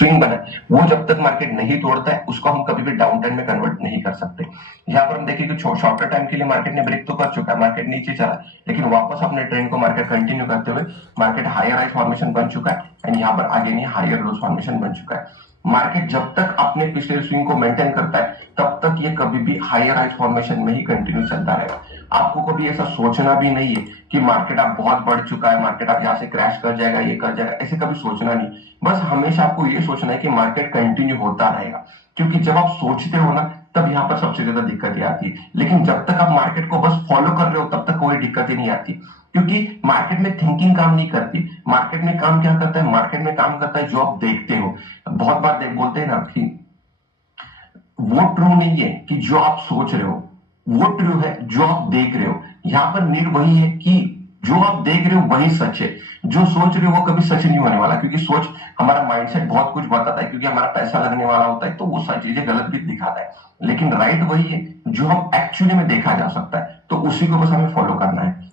Swing बना है, वो जब तक मार्केट नहीं तोड़ता है उसको हम कभी भी डाउन ट्रेंड में कन्वर्ट नहीं कर सकते। यहाँ पर हम देखें कि शॉर्टर टाइम के लिए मार्केट ने ब्रेक तो कर चुका है, मार्केट नीचे चला, लेकिन वापस अपने ट्रेंड को मार्केट कंटिन्यू करते हुए मार्केट हायर हाई फॉर्मेशन बन चुका है एंड यहाँ पर आगे नहीं हायर लोज फॉर्मेशन बन चुका है। मार्केट जब तक अपने पिछले स्विंग को मेंटेन करता है तब तक ये कभी भी हायर हाई फॉर्मेशन में ही कंटिन्यू चलता रहेगा। आपको कभी ऐसा सोचना भी नहीं है कि मार्केट आप बहुत बढ़ चुका है, मार्केट आप यहाँ से क्रैश कर जाएगा, ये कर जाएगा, ऐसे कभी सोचना नहीं। बस हमेशा आपको ये सोचना है कि मार्केट कंटिन्यू होता रहेगा, क्योंकि जब आप सोचते हो ना तब यहाँ पर सबसे ज्यादा दिक्कतें आती है। लेकिन जब तक आप मार्केट को बस फॉलो कर रहे हो तब तक कोई दिक्कतें नहीं आती, क्योंकि मार्केट में थिंकिंग काम नहीं करती। मार्केट में काम क्या करता है, मार्केट में काम करता है जो आप देखते हो। बहुत बार बोलते हैं ना कि वो ट्रू नहीं है कि जो आप सोच रहे हो, वो ट्रू है जो आप देख रहे हो। यहाँ पर नीड वही है कि जो आप देख रहे हो वही सच है, जो सोच रहे हो वो कभी सच नहीं होने वाला, क्योंकि सोच हमारा माइंडसेट बहुत कुछ बताता है, क्योंकि हमारा पैसा लगने वाला होता है तो वो सारी चीजें गलत भी दिखाता है। लेकिन राइट वही है जो हम एक्चुअली में देखा जा सकता है, तो उसी को बस हमें फॉलो करना है।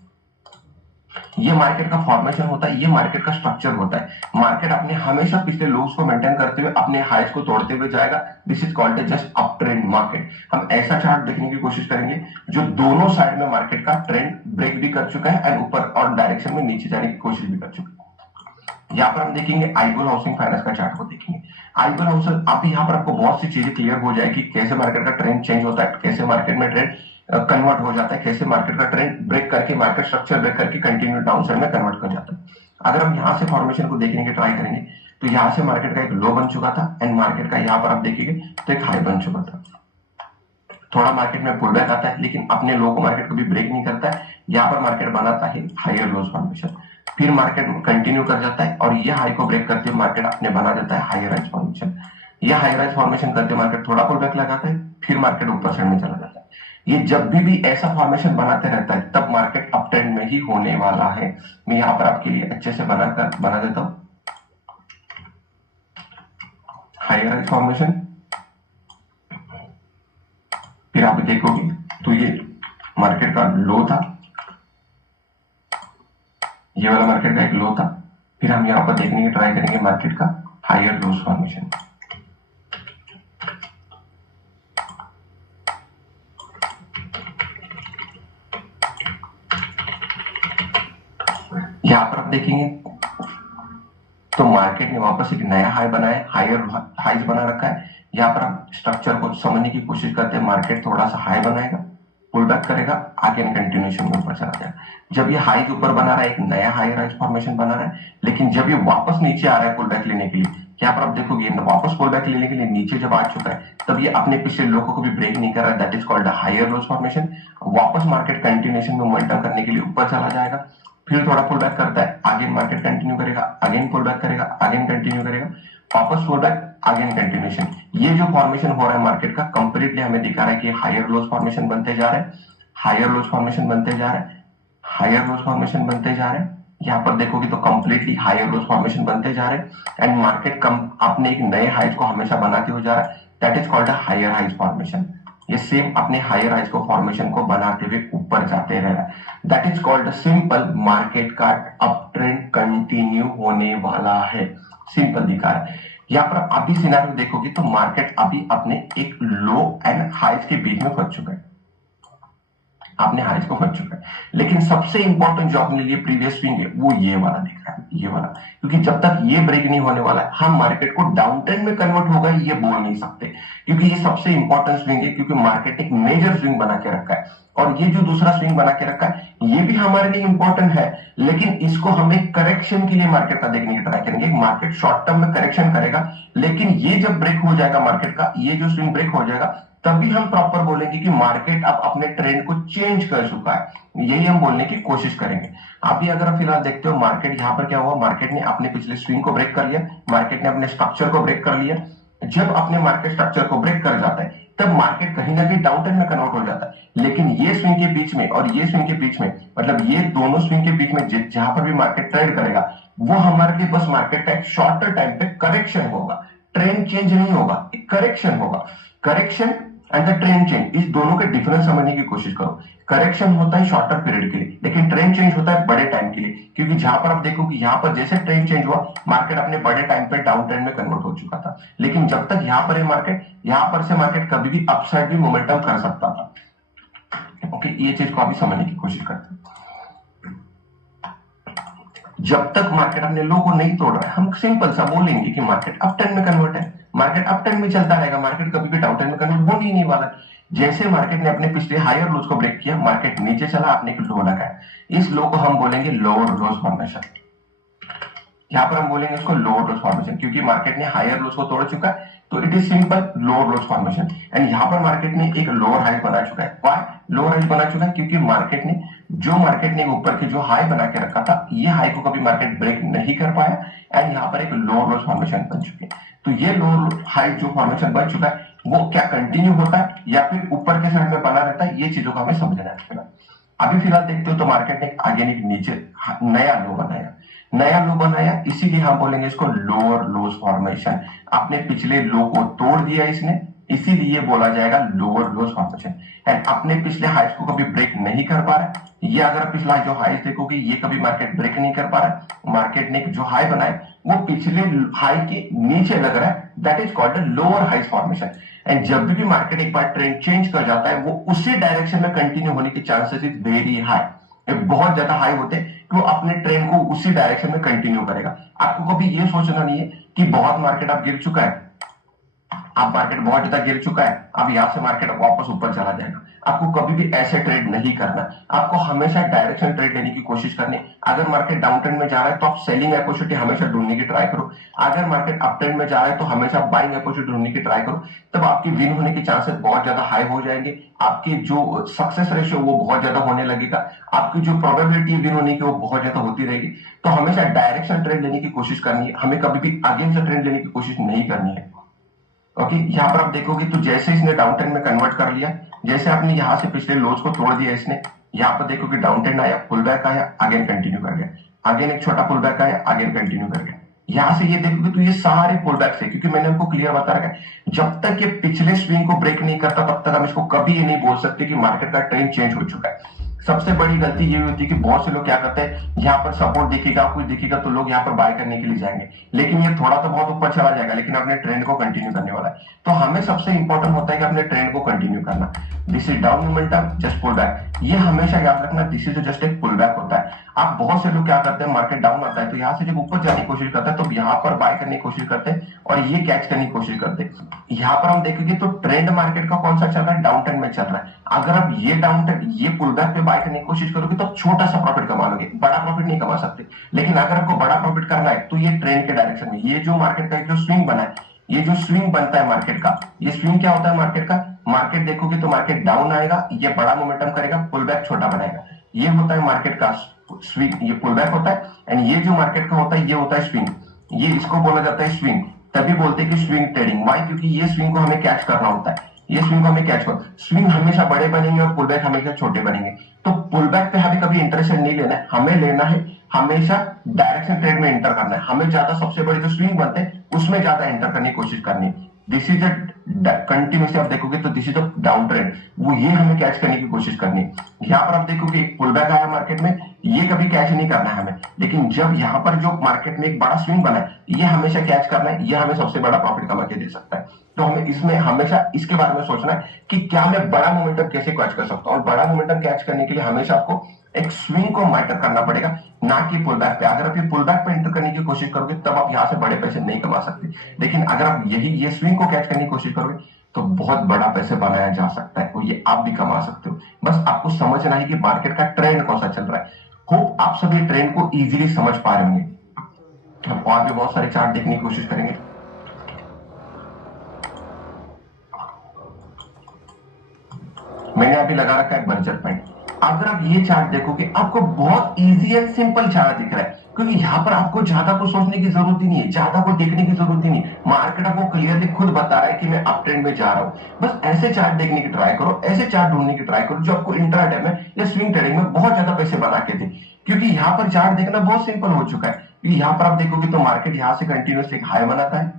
ये मार्केट का फॉर्मेशन होता है, ये मार्केट का स्ट्रक्चर होता है। मार्केट अपने हमेशा पिछले लोस को मेंटेन करते हुए अपने हाइज को तोड़ते हुए जाएगा। This is called just up trend market. हम ऐसा चार्ट देखने की कोशिश करेंगे जो दोनों साइड में मार्केट का ट्रेंड ब्रेक भी कर चुका है एंड ऊपर और डायरेक्शन में नीचे जाने की कोशिश भी कर चुका है। यहाँ पर हम देखेंगे आईगोल हाउसिंग फाइनेंस का चार्ट को देखेंगे। आईगोल हाउसिंग आप यहाँ पर आपको बहुत सी चीजें क्लियर हो जाएगी, कैसे मार्केट का ट्रेंड चेंज होता है, कैसे मार्केट में ट्रेंड कन्वर्ट हो जाता है, कैसे मार्केट का ट्रेंड ब्रेक करके मार्केट स्ट्रक्चर ब्रेक करके कंटिन्यू डाउन साइड में कन्वर्ट कर जाता है। अगर हम यहाँ से फॉर्मेशन को देखने की ट्राई करेंगे तो यहाँ से मार्केट का एक लो बन चुका था एंड मार्केट का यहाँ पर आप देखेंगे तो एक हाई बन चुका था। थोड़ा मार्केट में पुल बैक आता है लेकिन अपने लो को मार्केट कभी ब्रेक नहीं करता है। यहाँ पर मार्केट बनाता है हायर लोज फॉर्मेशन, फिर मार्केट कंटिन्यू कर जाता है और ये हाई को ब्रेक करते हुए मार्केट अपने बना देता है हायर राइज फॉर्मेशन। ये हायर राइज फॉर्मेशन करते मार्केट थोड़ा पुल बैक लगाता है, फिर मार्केट ऊपर साइड में चला जाता है। ये जब भी ऐसा फॉर्मेशन बनाते रहता है तब मार्केट अप ट्रेंड में ही होने वाला है। मैं यहाँ पर आपके लिए अच्छे से बना देता हूं हायर राइज फॉर्मेशन, फिर आप देखोगे तो ये मार्केट का लो था, ये वाला मार्केट का एक लो था, फिर हम यहाँ पर देखने की ट्राई करेंगे मार्केट का हायर लोज फॉर्मेशन। यहाँ पर आप देखेंगे तो मार्केट ने वापस एक नया हाई बनाया, हायर हाइज बना रखा है। यहाँ पर हम स्ट्रक्चर को समझने की कोशिश करते हैं, मार्केट थोड़ा सा हाई बनाएगा, पुल बैक करेगा, आगे कंटिन्यूएशन में ऊपर चला जाएगा। जब ये हाई ऊपर बना रहा है, एक नया हाई राइज फॉर्मेशन बना रहा है, लेकिन जब ये वापस नीचे आ रहा है पुल बैक लेने के लिए, यहाँ पर आप देखोगे वापस पुल बैक लेने के लिए नीचे जब आ चुका है तब ये अपने पिछले लो को भी ब्रेक नहीं कर रहा है, that is called higher lows formation. वापस मार्केट कंटिन्यूएशन में मोमेंटम करने के लिए ऊपर चला जाएगा, फिर थोड़ा पुल बैक करता है, आगे मार्केट कंटिन्यू करेगा, अगेन पुल बैक करेगा, अगेन कंटिन्यू करेगा, वापस पुल बैक, अगेन कंटिन्यूएशन। ये जो फॉर्मेशन हो रहा है मार्केट का कंप्लीटली हमें दिखा रहा है कि हायर लोज फॉर्मेशन बनते जा रहे हैं, हायर लोज फॉर्मेशन बनते जा रहे हैं, हायर लोज फॉर्मेशन बनते जा रहे हैं। यहाँ पर देखोगे तो कंप्लीटली हायर लोज फॉर्मेशन बनते जा रहे हैं एंड मार्केट अपने एक नए हाइज को हमेशा बनाते हुए जा रहा है, that is called higher highs formation. ये सेम अपने हायर हाइज को फॉर्मेशन को बनाते हुए ऊपर जाते रह रहा है, that is called simple market का अप ट्रेंड कंटिन्यू होने वाला है। सिंपल दिखा रहा है। यहाँ पर अभी सिनेरियो देखोगे तो मार्केट अभी अपने एक लो एंड हाइज के बीच में फंस चुका है, आपने हाइज को फंस चुका है। लेकिन सबसे इंपॉर्टेंट जो अपने लिए प्रीवियस स्विंग है वो ये वाला दिख रहा है, ये वाला, क्योंकि जब तक ये ब्रेक नहीं होने वाला है हम मार्केट को डाउन ट्रेंड में कन्वर्ट होगा ये बोल नहीं सकते, क्योंकि ये सबसे इंपॉर्टेंट स्विंग है, क्योंकि मार्केट एक मेजर स्विंग बना के रखा है और ये जो दूसरा स्विंग बना के रखा है ये भी हमारे लिए इंपॉर्टेंट है, लेकिन इसको हमें करेक्शन के लिए मार्केट का देखने की ट्राई करेंगे। मार्केट शॉर्ट टर्म में करेक्शन करेगा, लेकिन ये जब ब्रेक हो जाएगा मार्केट का, ये जो स्विंग ब्रेक हो जाएगा तभी हम प्रॉपर बोलेंगे कि मार्केट अब अपने ट्रेंड को चेंज कर चुका है, यही हम बोलने की कोशिश करेंगे। अभी अगर फिलहाल देखते हो मार्केट यहाँ पर क्या हुआ, मार्केट ने अपने पिछले स्विंग को ब्रेक कर लिया, मार्केट ने अपने स्ट्रक्चर को ब्रेक कर लिया। जब अपने मार्केट स्ट्रक्चर को ब्रेक कर जाता है तब मार्केट कहीं ना कहीं डाउन ट्रेंड में कन्वर्ट हो जाता है, लेकिन ये स्विंग के बीच में और ये स्विंग के बीच में, मतलब ये दोनों स्विंग के बीच में जहां पर भी मार्केट ट्रेड करेगा वो हमारे लिए बस मार्केट का एक शॉर्टर टाइम पे करेक्शन होगा, ट्रेंड चेंज नहीं होगा, एक करेक्शन होगा। Correction and the trend change, इस दोनों के डिफरेंस समझने की कोशिश करो। करेक्शन होता है शॉर्टर पीरियड के लिए, लेकिन ट्रेंड चेंज होता है बड़े टाइम के लिए, क्योंकि जहां पर आप देखो कि यहाँ पर जैसे ट्रेंड चेंज हुआ, मार्केट अपने बड़े टाइम पे डाउन ट्रेंड में कन्वर्ट हो चुका था। लेकिन जब तक यहाँ पर है मार्केट, यहाँ पर से मार्केट कभी भी अपसाइड भी मोमेंटम कर सकता था। ओके, ये चीज को अभी समझने की कोशिश करते हैं। जब तक मार्केट अपने लो को नहीं तोड़ रहा है, हम सिंपल सा बोलेंगे कि मार्केट अप ट्रेंड में कन्वर्ट है, मार्केट अप ट्रेंड में चलता रहेगा, मार्केट कभी भी डाउन ट्रेंड में कन्वर्ट होने ही नहीं वाला। जैसे मार्केट ने अपने पिछले हायर लोज को ब्रेक किया, मार्केट नीचे चला, आपने एक लो लगाया, इस लो को हम बोलेंगे लोअर लोज फॉर्मेशन। यहाँ पर हम बोलेंगे इसको लोअर लोज फॉर्मेशन, क्योंकि मार्केट ने हायर लोज को तोड़ चुका है, तो it is simple lower lodge formation. And यहाँ पर मार्केट ने एक लोअर हाई बना चुका है। वाई लोअर हाई बना चुका है? क्योंकि मार्केट ने ऊपर के जो हाई बना के रखा था, ये हाई को कभी मार्केट ब्रेक नहीं कर पाया, एंड यहाँ पर एक लोअर लोज फॉर्मेशन बन चुके हैं। तो ये लोअर हाई जो फॉर्मेशन बन चुका है, वो क्या कंटिन्यू होता है या फिर ऊपर के साइड में बना रहता है, ये चीजों को हमें समझना है। अभी फिलहाल देखते हो तो मार्केट ने आगे नीचे नया लो बनाया, इसीलिए हम बोलेंगे इसको लोअर लोज फॉर्मेशन। आपने पिछले लो को तोड़ दिया इसने, इसीलिए बोला जाएगा लोअर लोज फॉर्मेशन। एंड अपने पिछले हाइस को कभी ब्रेक नहीं कर पा रहा है, ये अगर पिछला जो हाई देखोगे, ये कभी मार्केट ब्रेक नहीं कर पा रहा है। मार्केट ने जो हाई बनाए वो पिछले हाई के नीचे लग रहा है, that is called lower highs formation. And जब भी मार्केट एक बार ट्रेंड चेंज कर जाता है, वो उसी डायरेक्शन में कंटिन्यू होने के चांसेस इज वेरी हाई, बहुत ज्यादा हाई होते हैं कि वो अपने ट्रेंड को उसी डायरेक्शन में कंटिन्यू करेगा। आपको कभी ये सोचना नहीं है कि बहुत मार्केट अब गिर चुका है, अब मार्केट बहुत ज्यादा गिर चुका है, अब यहां से मार्केट वापस ऊपर चला जाएगा। आपको कभी भी ऐसे ट्रेड नहीं करना, आपको हमेशा डायरेक्शन ट्रेड लेने की कोशिश करनी। अगर मार्केट डाउन ट्रेंड में जा रहा है तो आप सेलिंग अपॉर्चुनिटी हमेशा ढूंढने की ट्राई करो, अगर मार्केट अप ट्रेंड में जा रहा है तो हमेशा बाइंग अपॉर्चुनिटी ढूंढने की ट्राई करो। तब आपकी विन होने के चांसेस बहुत ज्यादा हाई हो जाएंगे, आपकी जो सक्सेस रेशियो वो बहुत ज्यादा होने लगेगा, आपकी जो प्रोबेबिलिटी विन होने की वो बहुत ज्यादा होती रहेगी। तो हमेशा डायरेक्शन ट्रेड लेने की कोशिश करनी है, हमें कभी भी अगेंस्ट ट्रेंड लेने की कोशिश नहीं करनी है। ओके, यहाँ पर आप देखोगे तो जैसे इसने डाउन ट्रेंड में कन्वर्ट कर लिया, जैसे आपने यहाँ से पिछले लोज को तोड़ दिया इसने, यहाँ पर देखो कि डाउन ट्रेंड आया, पुल बैक आया, अगेन कंटिन्यू कर गया, अगेन एक छोटा पुल बैक आया, अगेन कंटिन्यू कर गया। यहाँ से ये देखोगे तो ये सारे पुल बैक से, क्योंकि मैंने आपको क्लियर बता रखा है, जब तक ये पिछले स्विंग को ब्रेक नहीं करता तब तक हम इसको कभी ये नहीं बोल सकते कि मार्केट का ट्रेंड चेंज हो चुका है। सबसे बड़ी गलती ये होती है कि बहुत से लोग क्या करते हैं, यहाँ पर सपोर्ट दिखेगा, कुछ दिखेगा तो लोग यहाँ पर बाय करने के लिए जाएंगे, लेकिन ये थोड़ा तो बहुत ऊपर चला जाएगा, लेकिन अपने ट्रेंड को कंटिन्यू करने वाला है। तो हमें सबसे इंपॉर्टेंट होता है कि अपने ट्रेंड को कंटिन्यू करना। This is down momentum, just pull back, ये हमेशा याद रखना, दिस इज जस्ट एक पुल बैक होता है। आप बहुत से लोग क्या करते हैं, मार्केट डाउन आता है तो यहाँ से जब ऊपर जाने की कोशिश करता है तो यहाँ पर बाय करने की कोशिश करते हैं और ये कैच करने की कोशिश करते हैं। यहाँ पर हम देखेंगे तो ट्रेंड मार्केट का कौन सा चल रहा है, डाउन ट्रेंड में चल रहा है। अगर आप ये डाउन ट्रेंड, ये पुल बैक पे बाय करने की कोशिश करोगे तो छोटा सा प्रॉफिट कमा लोगे, बड़ा प्रॉफिट नहीं कमा सकते। लेकिन अगर आपको बड़ा प्रॉफिट करना है तो ये ट्रेंड के डायरेक्शन में, ये जो मार्केट का जो स्विंग बना है, ये जो स्विंग बनता है मार्केट का, ये स्विंग क्या होता है मार्केट का, मार्केट देखोगे तो मार्केट डाउन आएगा, ये बड़ा मोमेंटम करेगा, पुल बैक छोटा बनाएगा, ये होता है मार्केट का स्विंग, ये पुल बैक होता है। एंड ये जो मार्केट का होता है ये होता है स्विंग, ये इसको बोला जाता है स्विंग। तभी बोलते हैं कि स्विंग ट्रेडिंग, वाई, क्योंकि ये स्विंग को हमें कैच करना होता है, ये स्विंग को हमें कैच कर, स्विंग हमेशा बड़े बनेंगे और पुल बैक हमेशा छोटे बनेंगे। तो पुल बैक पे हमें कभी इंटरेस्ट नहीं लेना है, हमें लेना है हमेशा डायरेक्शन ट्रेड में एंटर करना है, हमें ज्यादा सबसे बड़े जो स्विंग बनते हैं उसमें ज्यादा एंटर करने की कोशिश करनी है। दिस इज कंटिन्यूसली आप देखोगे तो this is the down trend, वो ये हमें कैच करने की कोशिश करनी है। यहाँ पर आप देखोगे एक पुल बैक आया मार्केट में, ये कभी कैच नहीं करना है हमें, लेकिन जब यहाँ पर जो मार्केट में एक बड़ा स्विंग बना है ये हमेशा कैच करना है, ये हमें सबसे बड़ा प्रॉफिट कमा के दे सकता है। तो हमें इसमें हमेशा इसके बारे में सोचना है कि क्या मैं बड़ा मोमेंटम कैसे कैच कर सकता हूँ, और बड़ा मोमेंटम कैच करने के लिए हमेशा आपको एक स्विंग को मैटर करना पड़ेगा, ना कि पुल बैक पे। अगर आप ये पुल बैक पे एंटर करने की कोशिश करोगे तब आप यहाँ से बड़े पैसे नहीं कमा सकते, लेकिन अगर आप ये स्विंग को कैच करने की कोशिश करोगे तो बहुत बड़ा पैसे बनाया जा सकता है, और ये आप भी कमा सकते हो। बस आपको समझना है कि मार्केट का ट्रेंड कौन सा चल रहा है। होप आप सभी ट्रेंड को इजीली समझ पा रहे होंगे। हम और भी बहुत सारे चार्ट देखने की कोशिश करेंगे। मैंने अभी लगा रखा है बर्जर पॉइंट। अगर आप ये चार्ट देखोगे आपको बहुत इजी एंड सिंपल चार्ट दिख रहा है, क्योंकि यहाँ पर आपको ज्यादा कुछ सोचने की जरूरत ही नहीं है, ज्यादा कुछ देखने की जरूरत ही नहीं। मार्केट आपको क्लियरली खुद बता रहा है कि मैं अप ट्रेंड में जा रहा हूँ। बस ऐसे चार्ट देखने की ट्राई करो, ऐसे चार्ट ढूंढने की ट्राई करो जो आपको इंट्राडे में या स्विंग ट्रेडिंग में बहुत ज्यादा पैसे बना के दे, क्योंकि यहाँ पर चार्ट देखना बहुत सिंपल हो चुका है। यहाँ पर आप देखोगे तो मार्केट यहाँ से कंटिन्यूसली एक हाई बनाता है,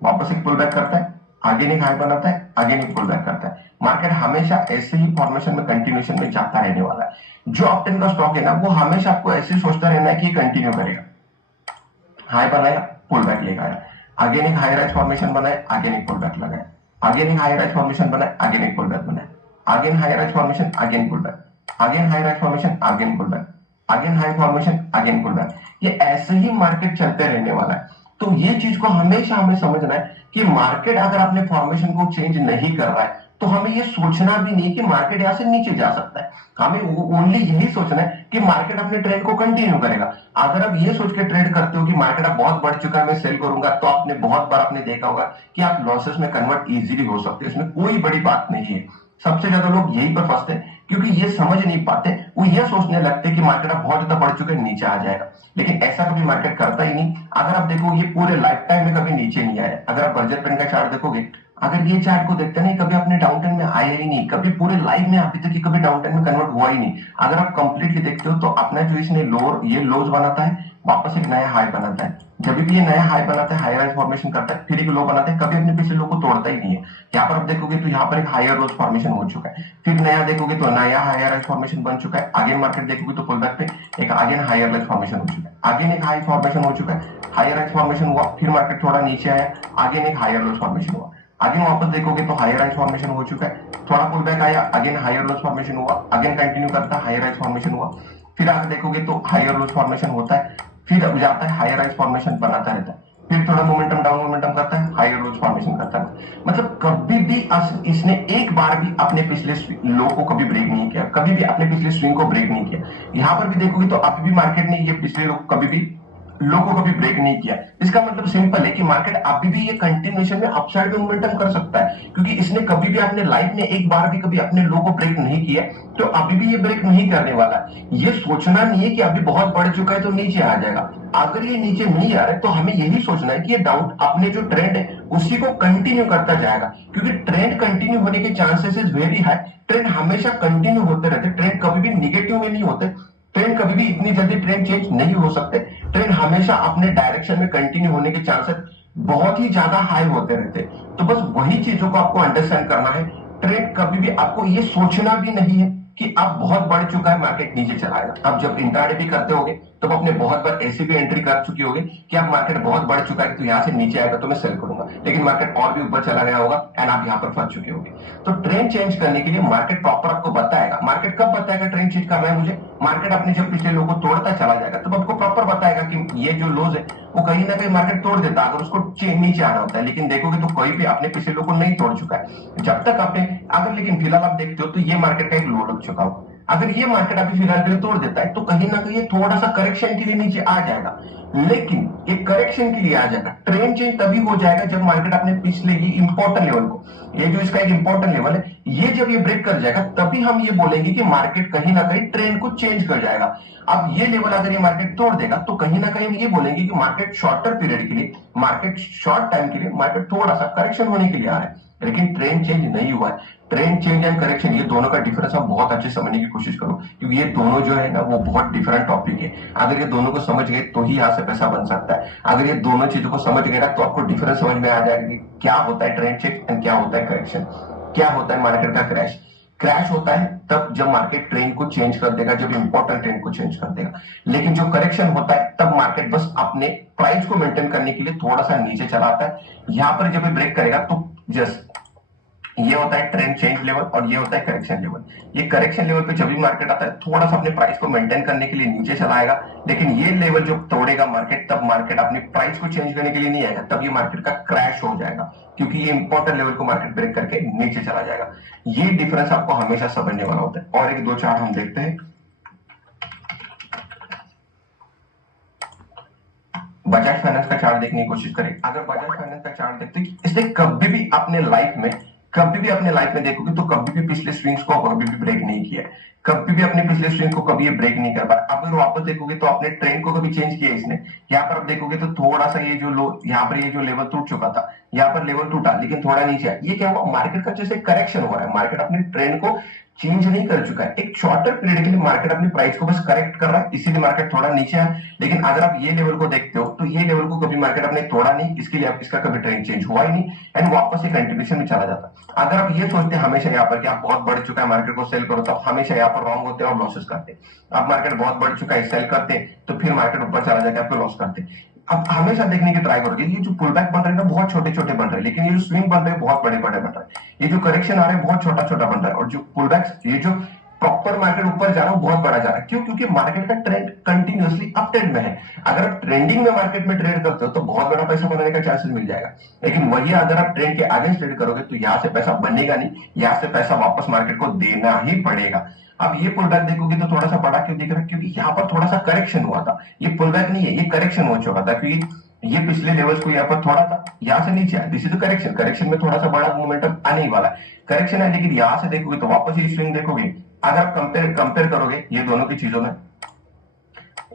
वापस एक पुल बैक करता है, अगेन एक हाई बनाता है, अगेन एक पुल बैक करता है। मार्केट हमेशा ऐसे ही फॉर्मेशन में कंटिन्यूशन में जाता रहने वाला है। जो अपटेन का स्टॉक है ना, वो हमेशा आपको ऐसे ही सोचता रहना है कि कंटिन्यू करेगा। हाई बनाया, पुल बैक लेकर आया, अगेन एक हाई राइज फॉर्मेशन बनाया, अगेन एक पुल बैक लगाया, अगेन एक हाई राइज फॉर्मेशन बनाया, अगेन एक पुल बैक बनाया, again high rise formation, again pull back, again high rise formation, again pull back, again high formation, again pull back. ये ऐसे ही market चलते रहने वाला है। तो ये चीज को हमेशा हमें समझना है कि मार्केट अगर अपने फॉर्मेशन को चेंज नहीं कर रहा है, तो हमें ये सोचना भी नहीं कि मार्केट यहां से नीचे जा सकता है। हमें ओनली यही सोचना है कि मार्केट अपने ट्रेंड को कंटिन्यू करेगा। अगर आप ये सोच के ट्रेड करते हो कि मार्केट अब बहुत बढ़ चुका है, मैं सेल करूंगा, तो आपने बहुत बार आपने देखा होगा कि आप लॉसेस में कन्वर्ट इजीली हो सकते हैं। इसमें कोई बड़ी बात नहीं है। सबसे ज्यादा लोग यही पर फंसते हैं, क्योंकि ये समझ नहीं पाते। वो ये सोचने लगते हैं कि मार्केट अब बहुत ज्यादा बढ़ चुका है, नीचे आ जाएगा। लेकिन ऐसा कभी मार्केट करता ही नहीं। अगर आप देखो, ये पूरे लाइफ टाइम में कभी नीचे नहीं आया। अगर आप बर्जर पेन का चार्ट देखोगे, अगर ये चार्ट को देखते नहीं, कभी अपने डाउन टाइम में आया ही नहीं, कभी पूरे लाइफ में अभी तक कभी डाउन टाइम में कन्वर्ट हुआ ही नहीं। अगर आप कंप्लीटली देखते हो तो अपना जो इसने लोअर ये लोज बनाता है, वापस एक नया हाई बनाता है। जब भी ये नया हाई बनाता है, हाई राइज फॉर्मेशन करता है, फिर एक लो बनाता है, कभी अपने पिछले लो को तोड़ता ही नहीं है। यहाँ पर आप देखोगे तो यहाँ पर एक हायर लोज फॉर्मेशन हो चुका है, फिर नया देखोगे तो नया हायर राइज फॉर्मेशन बन चुका है। आगे मार्केट देखोगे तो पुल बैक पे एक अगेन हायर राइज फॉर्मेशन हो चुका है, अगेन एक हाई फॉर्मेशन हो चुका है, हायर राइज फॉर्मेशन हुआ, फिर मार्केट थोड़ा नीचे आया, अगेन एक हायर लोज फॉर्मेशन हुआ, अगेन वापस देखोगे तो हायर राइज फॉर्मेशन हो चुका है, थोड़ा पुल बैक आया, अगेन हायर लोज फॉर्मेशन हुआ, अगेन कंटिन्यू करता है, हायर राइज फॉर्मेशन हुआ, फिर आगे देखोगे तो हायर लोज फॉर्मेशन होता है, फिर अब जाता है हायर राइज फॉर्मेशन बनाता रहता है, फिर थोड़ा मोमेंटम डाउन मोमेंटम करता है, हायर लोज फॉर्मेशन करता है। मतलब कभी भी इसने एक बार भी अपने पिछले लो को कभी ब्रेक नहीं किया, कभी भी अपने पिछले स्विंग को ब्रेक नहीं किया। यहां पर भी देखोगे तो अभी भी मार्केट ने ये पिछले लो कभी भी लो को कभी ब्रेक नहीं किया। इसका मतलब सिंपल है कि मार्केट अभी भी ये कंटिन्यूएशन में अपसाइड में मोमेंटम कर सकता है, क्योंकि इसने कभी भी अपने लाइफ में एक बार भी कभी अपने लो को ब्रेक नहीं किया, तो अभी भी ये ब्रेक नहीं करने वाला है। ये सोचना नहीं है कि अभी बहुत बढ़ चुका है तो नीचे आ जाएगा। अगर ये नीचे नहीं आ रहा है तो हमें यही सोचना है कि ये डाउन अपने जो ट्रेंड है उसी को कंटिन्यू करता जाएगा, क्योंकि ट्रेंड कंटिन्यू होने के chances is very high. Trend हमेशा कंटिन्यू होते रहते, ट्रेंड कभी भी निगेटिव में नहीं होते, ट्रेंड कभी भी इतनी जल्दी ट्रेंड चेंज नहीं हो सकते। ट्रेंड हमेशा अपने डायरेक्शन में कंटिन्यू होने के चांसेस बहुत ही ज्यादा हाई होते रहते। तो बस वही चीजों को आपको अंडरस्टैंड करना है। ट्रेंड कभी भी आपको ये सोचना भी नहीं है कि अब बहुत बढ़ चुका है, मार्केट नीचे चलाएगा। अब जब इंट्राडे भी करते होगे तो आपने बहुत बार ऐसी भी एंट्री कर चुकी होगी कि अब मार्केट बहुत बढ़ चुका है तो यहाँ से नीचे आएगा तो मैं सेल करूंगा, लेकिन मार्केट और भी ऊपर चला गया होगा एंड आप यहाँ पर फंस चुके होंगे। तो ट्रेंड चेंज करने के लिए मार्केट प्रॉपर आपको बताएगा। मार्केट कब बताएगा ट्रेंड चेंज करना है मुझे? मार्केट अपने जब पिछले लो को तोड़ता चला जाएगा तब आपको प्रॉपर बताएगा कि ये जो लोज है वो कहीं ना कहीं मार्केट तोड़ देता है, अगर उसको नीचे आना होता है। लेकिन देखोगे तो कोई भी अपने पिछले लो को नहीं तोड़ चुका है जब तक आपने, अगर लेकिन फिलहाल आप देखते हो तो ये मार्केट का एक लो लग चुका हो। अगर ये मार्केट अभी फिलहाल के लिए तोड़ देता है तो कहीं ना कहीं थोड़ा सा करेक्शन के लिए नीचे आ जाएगा, लेकिन एक करेक्शन के लिए आ जाएगा। ट्रेंड चेंज तभी हो जाएगा जब मार्केट अपने पिछले ही इंपॉर्टेंट लेवल को, ये जो इसका एक इंपॉर्टेंट लेवल है, ये जब ये ब्रेक कर जाएगा तभी हम ये बोलेंगे कि मार्केट कहीं ना कहीं ट्रेंड को चेंज कर जाएगा। अब ये लेवल अगर ये मार्केट तोड़ देगा तो कहीं ना कहीं हम ये बोलेंगे कि मार्केट शॉर्टर पीरियड के लिए, मार्केट शॉर्ट टाइम के लिए मार्केट थोड़ा सा करेक्शन होने के लिए आ रहा है, लेकिन ट्रेंड चेंज नहीं हुआ है। ट्रेंड चेंज एंड करेक्शन, ये दोनों का डिफरेंस आप बहुत अच्छे समझने की कोशिश करो, क्योंकि ये दोनों जो है ना वो बहुत डिफरेंट टॉपिक है। अगर ये दोनों को समझ गए तो ही यहाँ से पैसा बन सकता है। अगर ये दोनों चीजों को समझ गए ना तो आपको डिफरेंस समझ में आ जाएगा कि क्या होता है ट्रेंड चेंज एंड क्या होता है करेक्शन, क्या होता है मार्केट का क्रैश। क्रैश होता है तब जब मार्केट ट्रेंड को चेंज कर देगा, जब इंपॉर्टेंट ट्रेंड को चेंज कर देगा। लेकिन जो करेक्शन होता है तब मार्केट बस अपने प्राइस को मेंटेन करने के लिए थोड़ा सा नीचे चला आता है। यहां पर जब ब्रेक करेगा तो जस्ट ये होता है ट्रेंड चेंज लेवल और ये होता है करेक्शन लेवल। ये करेक्शन लेवल पे जब भी मार्केट आता है थोड़ा सा अपने प्राइस को मेंटेन करने के लिए नीचे चला आएगा, लेकिन ये लेवल जो तोड़ेगा मार्केट तब मार्केट अपने प्राइस को चेंज करने के लिए नहीं आएगा, तब ये मार्केट का क्रैश हो जाएगा, क्योंकि ये इंपॉर्टेंट लेवल को मार्केट ब्रेक करके नीचे चला जाएगा। ये डिफरेंस आपको हमेशा समझने वाला होता है। और एक दो चार्ट हम देखते हैं। बजाज फाइनेंस का चार्ट देखने की कोशिश करें। अगर बजाज फाइनेंस का चार्ट देखते हैं, इसने कभी भी अपने लाइफ में, कभी भी अपने लाइफ में देखोगे तो कभी भी पिछले स्विंग्स को कभी भी ब्रेक नहीं किया, कभी भी अपने पिछले स्विंग को कभी ये ब्रेक नहीं कर पाया। अगर वापस देखोगे तो अपने ट्रेंड को कभी चेंज किया इसने। यहाँ पर आप देखोगे तो थोड़ा सा ये जो लो, यहाँ पर ये जो लेवल टूट चुका था, यहाँ पर लेवल टूटा लेकिन थोड़ा नीचे आया। ये क्या हुआ? मार्केट का जैसे करेक्शन हो रहा है, मार्केट अपने ट्रेंड को चेंज नहीं कर चुका है। एक शॉर्टर पीरियड के लिए मार्केट अपनी प्राइस को बस करेक्ट कर रहा है, इसीलिए मार्केट थोड़ा नीचे है। लेकिन अगर आप ये लेवल को देखते हो तो ये लेवल को कभी मार्केट अपने तोड़ा नहीं, इसके लिए इसका कभी ट्रेंड चेंज हुआ ही नहीं, एंड वापस एक कंटिन्यूएशन में चला जाता। अगर आप ये सोचते हैं हमेशा यहाँ पर कि आप बहुत बढ़ चुका है मार्केट को सेल करो, तो हमेशा यहाँ पर रॉन्ग होते हैं और लॉसेस करते हैं। आप मार्केट बहुत बढ़ चुका है सेल करते तो फिर मार्केट ऊपर चला जाकर आपको लॉस करते। अब हमेशा देखने की ट्राई करोगे, ये जो पुल बैक बन रहे हैं ना बहुत छोटे छोटे बन रहे हैं, लेकिन ये जो स्विंग बन रहे हैं बहुत बड़े बड़े बन रहे हैं। ये जो करेक्शन आ रहे हैं बहुत छोटा छोटा बन रहा है, और जो पुल बैक, ये जो प्रॉपर मार्केट ऊपर जा रहा है बहुत बड़ा जा रहा है। क्यों? क्योंकि मार्केट का ट्रेंड कंटिन्यूअसली अप ट्रेंड में है। अगर आप ट्रेंडिंग में मार्केट में ट्रेड करते हो तो बहुत बड़ा पैसा बनाने का चांसेस मिल जाएगा, लेकिन वही अगर आप ट्रेंड के आगे ट्रेड करोगे तो यहाँ से पैसा बनेगा नहीं, यहाँ से पैसा वापस मार्केट को देना ही पड़ेगा। अब ये पुल बैक देखोगे तो थोड़ा सा बड़ा क्यों दिख रहा है? क्योंकि यहाँ पर थोड़ा सा करेक्शन हुआ था। ये पुल बैक नहीं है, ये करेक्शन हो चुका था, क्योंकि ये पिछले लेवल्स को यहाँ पर थोड़ा था, यहाँ से नीचे आया, दिस इज करेक्शन। करेक्शन में थोड़ा सा बड़ा मोमेंटम आने ही वाला है, करेक्शन है। लेकिन यहाँ से देखोगे तो वापस ये स्विंग देखोगे। अगर आप कंपेयर करोगे ये दोनों की चीजों में,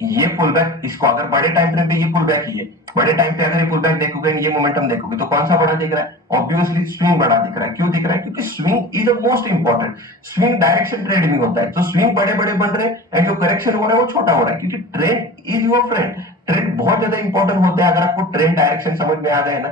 ये पुल बैक, इसको अगर बड़े टाइम फ्रेम पे ये पुल बैक ही है, बड़े टाइम पे अगर ये पुल बैक देखोगे, ये मोमेंटम देखोगे, तो कौन सा बड़ा दिख रहा है? ऑब्वियसली स्विंग बड़ा दिख रहा है। क्यों दिख रहा है? क्योंकि swing is the most important. Swing direction trading होता है, तो स्विंग बड़े बड़े बन रहे हैं एंड जो करेक्शन हो रहा है वो छोटा हो रहा है, क्योंकि trend is your friend. Trend बहुत ज्यादा इंपॉर्टेंट होता है। अगर आपको ट्रेंड डायरेक्शन समझ में आ जाए ना,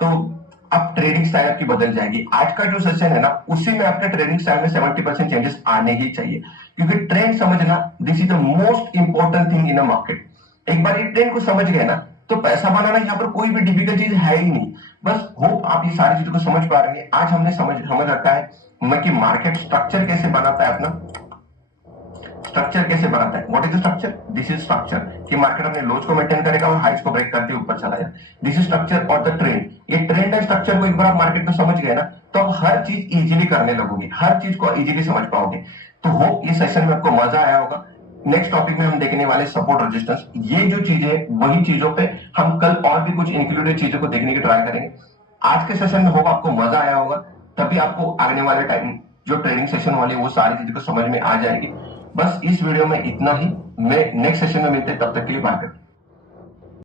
तो अब ट्रेडिंग स्टाइल आपकी बदल जाएगी। आज का जो सेशन है ना, उसी में आपके ट्रेडिंग स्टाइल में 70% चेंजेस आने ही चाहिए, क्योंकि ट्रेंड समझना this is the most important thing in a market. एक बार ये ट्रेंड को समझ गए ना, तो पैसा बनाना यहाँ पर कोई भी डिफिकल्ट चीज है ही नहीं। बस होप आप ये सारी चीजों को समझ पा रहे हैं। आज हमने समझ रखा है कि मार्केट स्ट्रक्चर कैसे बनाता है, अपना स्ट्रक्चर कैसे बनाता है। What is the structure? This is structure कि मार्केट अपने लोज को मेंटेन करेगा और हाइज को ब्रेक करके ऊपर चला जाए। दिस इज स्ट्रक्चर और द ट्रेंड। ये ट्रेंड है स्ट्रक्चर को एक बार आप मार्केट में समझ गए ना, तो आप हर चीज इजीली करने लगोगे, हर चीज को इजीली समझ पाओगे। तो होप ये सेशन में आपको मजा आया होगा। नेक्स्ट टॉपिक में हम देखने वाले सपोर्ट रेजिस्टेंस। ये जो चीजें वही चीजों पे हम कल और भी कुछ इंक्लूडेड चीजों को देखने की ट्राई करेंगे। आज के सेशन में होप आपको मजा आया होगा, तभी आपको आने वाले टाइम जो ट्रेडिंग सेशन वाले वो सारी चीजों को समझ में आ जाएगी। बस इस वीडियो में इतना ही। मैं नेक्स्ट सेशन में मिलते हैं, तब तक के लिए बाय।